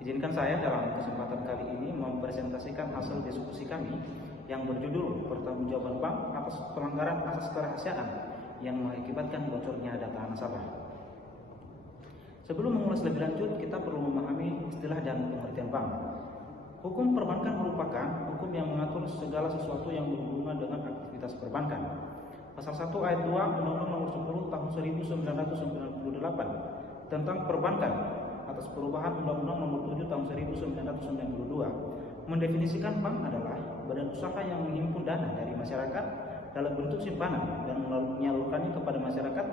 Izinkan saya dalam kesempatan kali ini mempresentasikan hasil diskusi kami yang berjudul Pertanggungjawaban Bank atas pelanggaran asas kerahasiaan yang mengakibatkan bocornya data nasabah. Sebelum mengulas lebih lanjut, kita perlu memahami istilah dan pengertian bank. Hukum perbankan merupakan hukum yang mengatur segala sesuatu yang berhubungan dengan aktivitas perbankan. Pasal 1 ayat 2 Undang-Undang Nomor 10 Tahun 1998 tentang perbankan atas perubahan Undang-Undang Nomor 7 Tahun 1992 mendefinisikan bank adalah badan usaha yang menghimpun dana dari masyarakat dalam bentuk simpanan dan menyalurkannya kepada masyarakat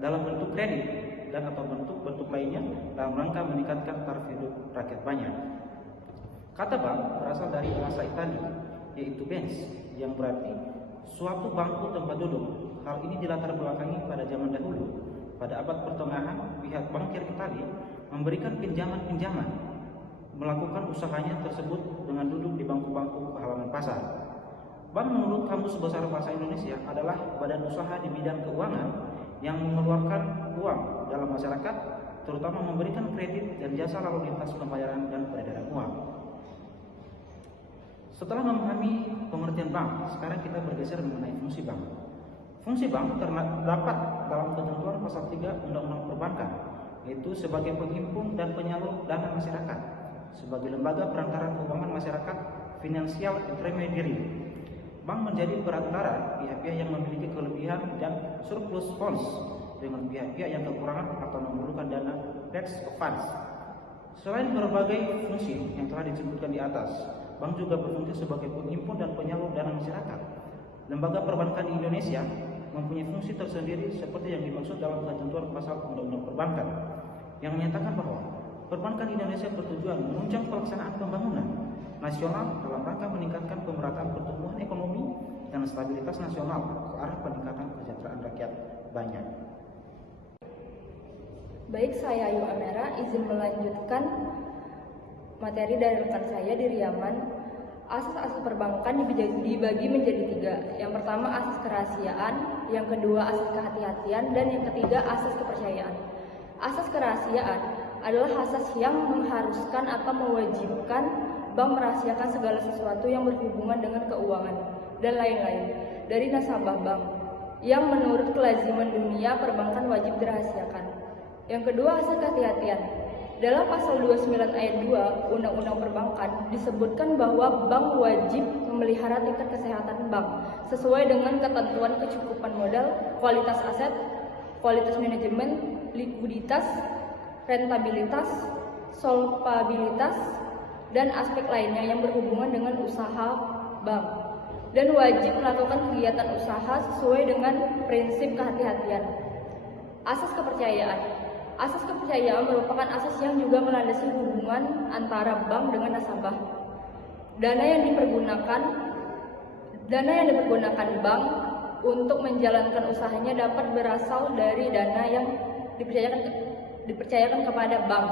dalam bentuk kredit dan atau bentuk-bentuk lainnya dalam rangka meningkatkan taraf hidup rakyat banyak. Kata bank berasal dari bahasa Italia, yaitu bens, yang berarti suatu bangku tempat duduk. Hal ini dilatar belakangi pada zaman dahulu. Pada abad pertengahan, pihak bankir Italia memberikan pinjaman-pinjaman, melakukan usahanya tersebut dengan duduk di bangku-bangku halaman pasar. Bank menurut Kamus Besar Bahasa Indonesia adalah badan usaha di bidang keuangan yang mengeluarkan uang dalam masyarakat, terutama memberikan kredit dan jasa lalu lintas pembayaran dan peredaran uang. Setelah memahami pengertian bank, sekarang kita bergeser mengenai fungsi bank. Fungsi bank terdapat dalam ketentuan pasal 3 Undang-Undang Perbankan, yaitu sebagai penghimpun dan penyalur dana masyarakat, sebagai lembaga perantara keuangan masyarakat, financial intermediary. Bank menjadi perantara pihak-pihak yang memiliki kelebihan dan surplus funds dengan pihak-pihak yang kekurangan atau memerlukan dana debt funds. Selain berbagai fungsi yang telah disebutkan di atas, bank juga berfungsi sebagai penghimpun dan penyalur dana masyarakat. Lembaga perbankan di Indonesia mempunyai fungsi tersendiri seperti yang dimaksud dalam ketentuan pasal Undang-Undang Perbankan yang menyatakan bahwa perbankan Indonesia bertujuan menunjang pelaksanaan pembangunan nasional dalam rangka meningkatkan pemerataan pertumbuhan ekonomi dan stabilitas nasional ke arah peningkatan kesejahteraan rakyat banyak. Baik, saya Ayu Amera izin melanjutkan materi dari rekan saya di Riaman. Asas-asas perbankan dibagi menjadi 3. Yang pertama asas kerahasiaan, yang kedua asas kehati-hatian, dan yang ketiga asas kepercayaan. Asas kerahasiaan adalah asas yang mengharuskan atau mewajibkan bank merahasiakan segala sesuatu yang berhubungan dengan keuangan dan lain-lain dari nasabah bank yang menurut kelaziman dunia perbankan wajib dirahasiakan. Yang kedua asas kehati-hatian. Dalam pasal 29 ayat 2 Undang-Undang Perbankan disebutkan bahwa bank wajib memelihara tingkat kesehatan bank sesuai dengan ketentuan kecukupan modal, kualitas aset, kualitas manajemen, likuiditas, rentabilitas, solvabilitas, dan aspek lainnya yang berhubungan dengan usaha bank, dan wajib melakukan kegiatan usaha sesuai dengan prinsip kehati-hatian. Asas kepercayaan. Asas kepercayaan merupakan asas yang juga melandasi hubungan antara bank dengan nasabah. Dana yang dipergunakan bank untuk menjalankan usahanya dapat berasal dari dana yang dipercayakan kepada bank.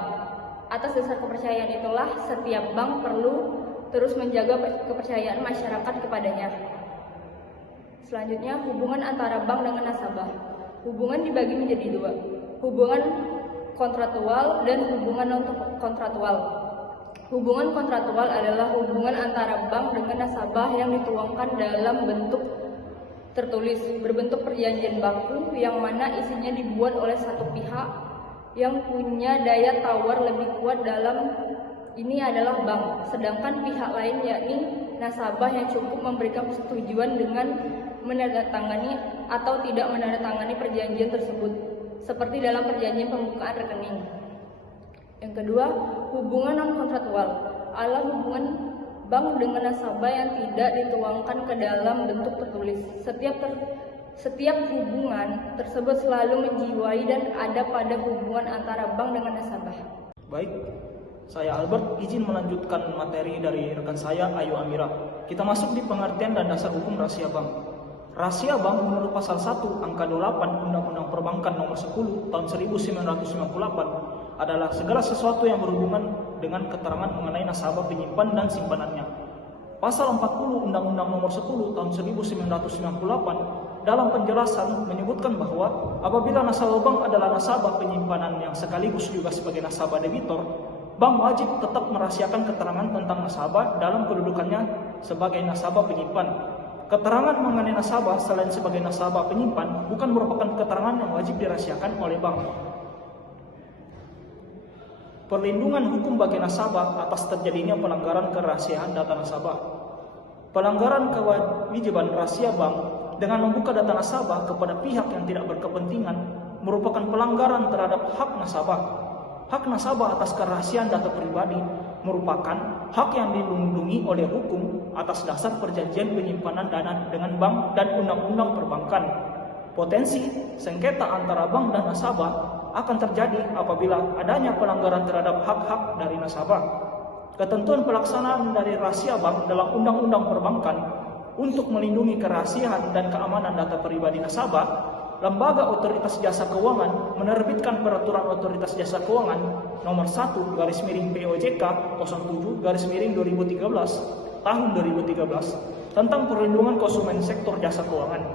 Atas dasar kepercayaan itulah setiap bank perlu terus menjaga kepercayaan masyarakat kepadanya. Selanjutnya, hubungan antara bank dengan nasabah. Hubungan dibagi menjadi 2. Hubungan kontraktual dan hubungan non-kontraktual. Hubungan kontraktual adalah hubungan antara bank dengan nasabah yang dituangkan dalam bentuk tertulis, berbentuk perjanjian baku yang mana isinya dibuat oleh satu pihak yang punya daya tawar lebih kuat dalam ini adalah bank, sedangkan pihak lain yakni nasabah yang cukup memberikan persetujuan dengan menandatangani atau tidak menandatangani perjanjian tersebut, seperti dalam perjanjian pembukaan rekening. Yang kedua, hubungan non-kontraktual adalah hubungan bank dengan nasabah yang tidak dituangkan ke dalam bentuk tertulis. Setiap hubungan tersebut selalu menjiwai dan ada pada hubungan antara bank dengan nasabah. Baik, saya Albert izin melanjutkan materi dari rekan saya Ayu Amira. Kita masuk di pengertian dan dasar hukum rahasia bank. Rahasia bank menurut pasal 1 angka 28 Undang-Undang Perbankan nomor 10 tahun 1998 adalah segala sesuatu yang berhubungan dengan keterangan mengenai nasabah penyimpan dan simpanannya. Pasal 40 Undang-Undang nomor 10 tahun 1998 dalam penjelasan menyebutkan bahwa apabila nasabah bank adalah nasabah penyimpanan yang sekaligus juga sebagai nasabah debitor, bank wajib tetap merahasiakan keterangan tentang nasabah dalam kedudukannya sebagai nasabah penyimpan. Keterangan mengenai nasabah selain sebagai nasabah penyimpan bukan merupakan keterangan yang wajib dirahasiakan oleh bank. Perlindungan hukum bagi nasabah atas terjadinya pelanggaran kerahasiaan data nasabah. Pelanggaran kewajiban rahasia bank dengan membuka data nasabah kepada pihak yang tidak berkepentingan merupakan pelanggaran terhadap hak nasabah. Hak nasabah atas kerahasiaan data pribadi merupakan hak yang dilindungi oleh hukum atas dasar perjanjian penyimpanan dana dengan bank dan undang-undang perbankan. Potensi sengketa antara bank dan nasabah akan terjadi apabila adanya pelanggaran terhadap hak-hak dari nasabah. Ketentuan pelaksanaan dari rahasia bank dalam undang-undang perbankan untuk melindungi kerahasiaan dan keamanan data pribadi nasabah, Lembaga Otoritas Jasa Keuangan menerbitkan Peraturan Otoritas Jasa Keuangan Nomor 1/POJK 07/2013 tahun 2013 tentang perlindungan konsumen sektor jasa keuangan.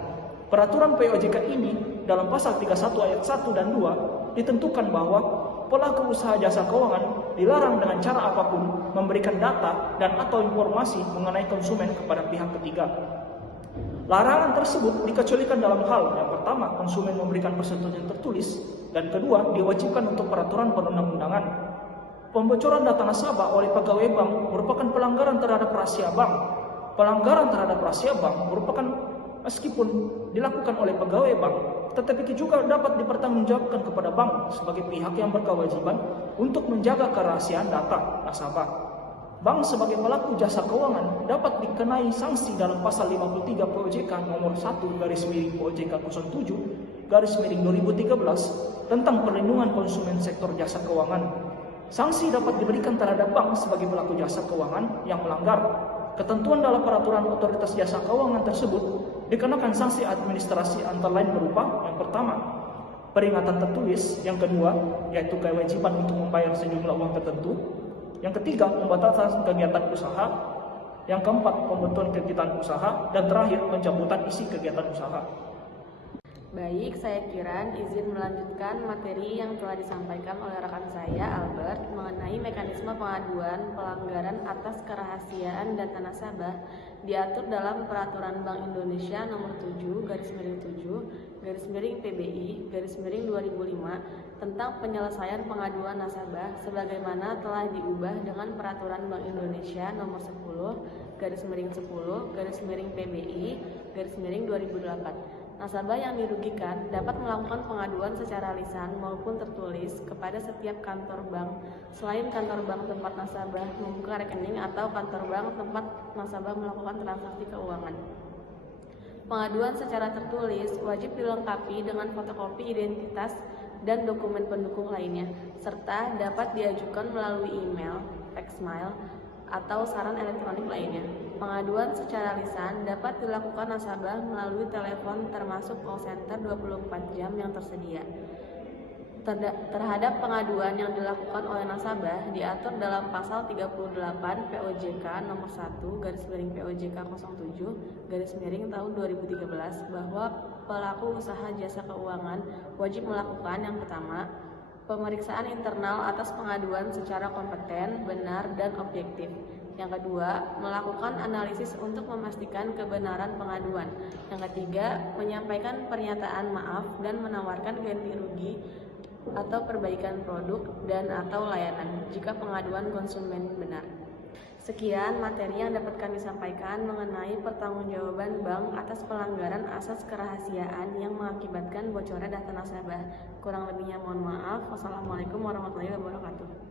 Peraturan POJK ini dalam pasal 31 ayat 1 dan 2 ditentukan bahwa pelaku usaha jasa keuangan dilarang dengan cara apapun memberikan data dan atau informasi mengenai konsumen kepada pihak ketiga. Larangan tersebut dikecualikan dalam hal yang pertama, konsumen memberikan persetujuan tertulis, dan kedua, diwajibkan untuk peraturan perundang-undangan. Pembocoran data nasabah oleh pegawai bank merupakan pelanggaran terhadap rahasia bank. Pelanggaran terhadap rahasia bank merupakan meskipun dilakukan oleh pegawai bank, tetapi juga dapat dipertanggungjawabkan kepada bank sebagai pihak yang berkewajiban untuk menjaga kerahasiaan data nasabah. Bank sebagai pelaku jasa keuangan dapat dikenai sanksi dalam pasal 53 POJK nomor 1/POJK 07/2013 tentang perlindungan konsumen sektor jasa keuangan. Sanksi dapat diberikan terhadap bank sebagai pelaku jasa keuangan yang melanggar ketentuan dalam peraturan otoritas jasa keuangan tersebut. Dikenakan sanksi administrasi antara lain berupa yang pertama, peringatan tertulis, yang kedua yaitu kewajiban untuk membayar sejumlah uang tertentu, yang ketiga pembatasan kegiatan usaha, yang keempat pembentukan kegiatan usaha, dan terakhir pencabutan isi kegiatan usaha. Baik, saya Kiran izin melanjutkan materi yang telah disampaikan oleh rekan saya Albert mengenai mekanisme pengaduan pelanggaran atas kerahasiaan data nasabah diatur dalam Peraturan Bank Indonesia Nomor 7/7/PBI/2005 tentang penyelesaian pengaduan nasabah sebagaimana telah diubah dengan Peraturan Bank Indonesia Nomor 10/10/PBI/2008. Nasabah yang dirugikan dapat melakukan pengaduan secara lisan maupun tertulis kepada setiap kantor bank selain kantor bank tempat nasabah membuka rekening atau kantor bank tempat nasabah melakukan transaksi keuangan. Pengaduan secara tertulis wajib dilengkapi dengan fotokopi identitas dan dokumen pendukung lainnya, serta dapat diajukan melalui email, faxmail, atau saran elektronik lainnya. Pengaduan secara lisan dapat dilakukan nasabah melalui telepon termasuk call center 24 jam yang tersedia. Terhadap pengaduan yang dilakukan oleh nasabah diatur dalam pasal 38 POJK nomor 1/POJK 07/tahun 2013 bahwa pelaku usaha jasa keuangan wajib melakukan yang pertama, pemeriksaan internal atas pengaduan secara kompeten, benar, dan objektif. Yang kedua, melakukan analisis untuk memastikan kebenaran pengaduan. Yang ketiga, menyampaikan pernyataan maaf dan menawarkan ganti rugi atau perbaikan produk dan atau layanan jika pengaduan konsumen benar. Sekian materi yang dapat kami sampaikan mengenai pertanggungjawaban bank atas pelanggaran asas kerahasiaan yang mengakibatkan bocornya data nasabah. Kurang lebihnya mohon maaf. Wassalamualaikum warahmatullahi wabarakatuh.